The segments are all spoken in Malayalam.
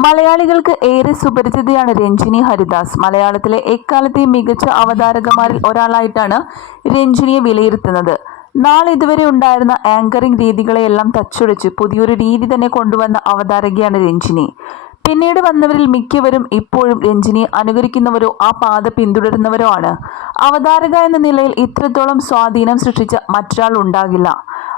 മലയാളികൾക്ക് ഏറെ സുപരിചിതയാണ് രഞ്ജിനി ഹരിദാസ്. മലയാളത്തിലെ എക്കാലത്തെയും മികച്ച അവതാരകമാരിൽ ഒരാളായിട്ടാണ് രഞ്ജിനിയെ വിലയിരുത്തുന്നത്. നാളിതുവരെ ഉണ്ടായിരുന്ന ആങ്കറിംഗ് രീതികളെയെല്ലാം തച്ചുടച്ച് പുതിയൊരു രീതി തന്നെ കൊണ്ടുവന്ന അവതാരകയാണ് രഞ്ജിനി. പിന്നീട് വന്നവരിൽ മിക്കവരും ഇപ്പോഴും രഞ്ജിനിയെ അനുകരിക്കുന്നവരോ ആ പാത പിന്തുടരുന്നവരോ ആണ്. അവതാരക എന്ന നിലയിൽ ഇത്രത്തോളം സ്വാധീനം സൃഷ്ടിച്ച മറ്റൊരാൾ ഉണ്ടാകില്ല.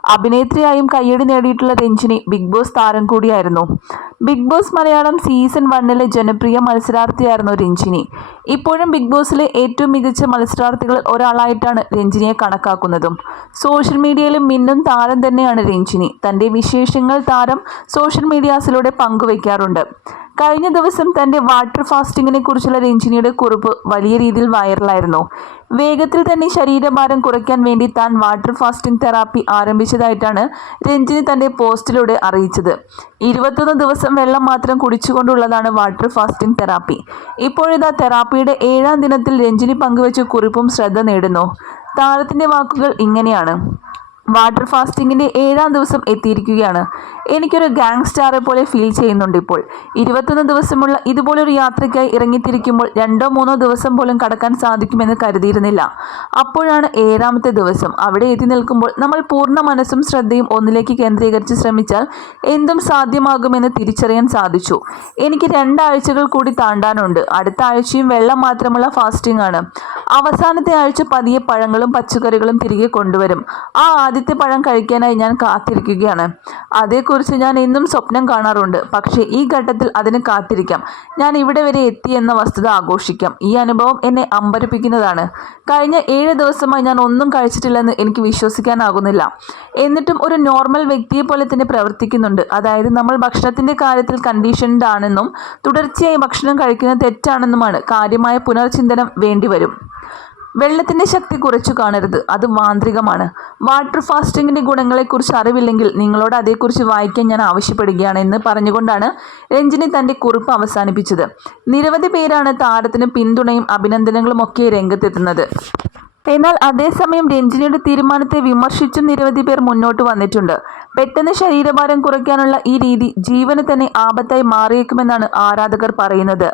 അഭിനേത്രിയായും കയ്യടി നേടിയിട്ടുള്ള രഞ്ജിനി ബിഗ് ബോസ് താരം കൂടിയായിരുന്നു. ബിഗ് ബോസ് മലയാളം സീസൺ വണ്ണിലെ ജനപ്രിയ മത്സരാർത്ഥിയായിരുന്നു രഞ്ജിനി. ഇപ്പോഴും ബിഗ് ബോസിലെ ഏറ്റവും മികച്ച മത്സരാർത്ഥികളിൽ ഒരാളായിട്ടാണ് രഞ്ജിനിയെ കണക്കാക്കുന്നതും. സോഷ്യൽ മീഡിയയിലും മിന്നും താരം തന്നെയാണ് രഞ്ജിനി. തന്റെ വിശേഷങ്ങൾ താരം സോഷ്യൽ മീഡിയാസിലൂടെ പങ്കുവയ്ക്കാറുണ്ട് കഴിഞ്ഞ ദിവസം തന്റെ വാട്ടർ ഫാസ്റ്റിങ്ങിനെ കുറിച്ചുള്ള രഞ്ജിനിയുടെ കുറിപ്പ് വലിയ രീതിയിൽ വൈറലായിരുന്നു. വേഗത്തിൽ തന്നെ ശരീരഭാരം കുറയ്ക്കാൻ വേണ്ടി താൻ വാട്ടർ ഫാസ്റ്റിംഗ് തെറാപ്പി ആരംഭിച്ചതായിട്ടാണ് രഞ്ജിനി തന്റെ പോസ്റ്റിലൂടെ അറിയിച്ചത്. ഇരുപത്തൊന്ന് ദിവസം വെള്ളം മാത്രം കുടിച്ചുകൊണ്ടുള്ളതാണ് വാട്ടർ ഫാസ്റ്റിംഗ് തെറാപ്പി. ഇപ്പോഴിതാ തെറാപ്പിയുടെ ഏഴാം ദിനത്തിൽ രഞ്ജിനി പങ്കുവച്ച കുറിപ്പും ശ്രദ്ധ നേടുന്നു. താരത്തിന്റെ വാക്കുകൾ ഇങ്ങനെയാണ്. വാട്ടർ ഫാസ്റ്റിങ്ങിന്റെ ഏഴാം ദിവസം എത്തിയിരിക്കുകയാണ്. എനിക്കൊരു ഗാങ് സ്റ്റാറെ പോലെ ഫീൽ ചെയ്യുന്നുണ്ട് ഇപ്പോൾ. ഇരുപത്തൊന്ന് ദിവസമുള്ള ഇതുപോലൊരു യാത്രയ്ക്കായി ഇറങ്ങിത്തിരിക്കുമ്പോൾ രണ്ടോ മൂന്നോ ദിവസം പോലും കടക്കാൻ സാധിക്കുമെന്ന് കരുതിയിരുന്നില്ല. അപ്പോഴാണ് ഏഴാമത്തെ ദിവസം. അവിടെ എത്തി നിൽക്കുമ്പോൾ നമ്മൾ പൂർണ മനസ്സും ശ്രദ്ധയും ഒന്നിലേക്ക് കേന്ദ്രീകരിച്ച് ശ്രമിച്ചാൽ എന്തും സാധ്യമാകുമെന്ന് തിരിച്ചറിയാൻ സാധിച്ചു. എനിക്ക് രണ്ടാഴ്ചകൾ കൂടി താണ്ടാനുണ്ട്. അടുത്ത ആഴ്ചയും വെള്ളം മാത്രമുള്ള ഫാസ്റ്റിംഗ് ആണ്. അവസാനത്തെ ആഴ്ച പതിയെ പഴങ്ങളും പച്ചക്കറികളും തിരികെ കൊണ്ടുവരും. ആ ആദ്യത്തെ പഴം കഴിക്കാനായി ഞാൻ കാത്തിരിക്കുകയാണ്. അതേക്കുറിച്ച് ഞാൻ എന്നും സ്വപ്നം കാണാറുണ്ട്. പക്ഷേ ഈ ഘട്ടത്തിൽ അതിന് കാത്തിരിക്കാം. ഞാൻ ഇവിടെ വരെ എത്തി എന്ന വസ്തുത ആഘോഷിക്കാം. ഈ അനുഭവം എന്നെ അമ്പരപ്പിക്കുന്നതാണ്. കഴിഞ്ഞ ഏഴ് ദിവസമായി ഞാൻ ഒന്നും കഴിച്ചിട്ടില്ലെന്ന് എനിക്ക് വിശ്വസിക്കാനാകുന്നില്ല. എന്നിട്ടും ഒരു നോർമൽ വ്യക്തിയെ പോലെ തന്നെ പ്രവർത്തിക്കുന്നുണ്ട്. അതായത് നമ്മൾ ഭക്ഷണത്തിന്റെ കാര്യത്തിൽ കണ്ടീഷൻഡ് ആണെന്നും തുടർച്ചയായി ഭക്ഷണം കഴിക്കുന്നത് തെറ്റാണെന്നുമാണ് കാര്യമായ പുനർചിന്തനം വേണ്ടിവരും. വെള്ളത്തിന്റെ ശക്തി കുറച്ചു കാണരുത്. അത് മാന്ത്രികമാണ്. വാട്ടർ ഫാസ്റ്റിങ്ങിന്റെ ഗുണങ്ങളെക്കുറിച്ച് അറിവില്ലെങ്കിൽ നിങ്ങളോട് അതേക്കുറിച്ച് വായിക്കാൻ ഞാൻ ആവശ്യപ്പെടുകയാണ് എന്ന് പറഞ്ഞുകൊണ്ടാണ് രഞ്ജിനി തന്റെ കുറിപ്പ് അവസാനിപ്പിച്ചത്. നിരവധി പേരാണ് താരത്തിന് പിന്തുണയും അഭിനന്ദനങ്ങളും ഒക്കെ രംഗത്തെത്തുന്നത്. എന്നാൽ അതേസമയം രഞ്ജിനിയുടെ തീരുമാനത്തെ വിമർശിച്ചും നിരവധി പേർ മുന്നോട്ട് വന്നിട്ടുണ്ട്. പെട്ടെന്ന് ശരീരഭാരം കുറയ്ക്കാനുള്ള ഈ രീതി ജീവന് തന്നെ ആപത്തായി മാറിയേക്കുമെന്നാണ് ആരാധകർ പറയുന്നത്.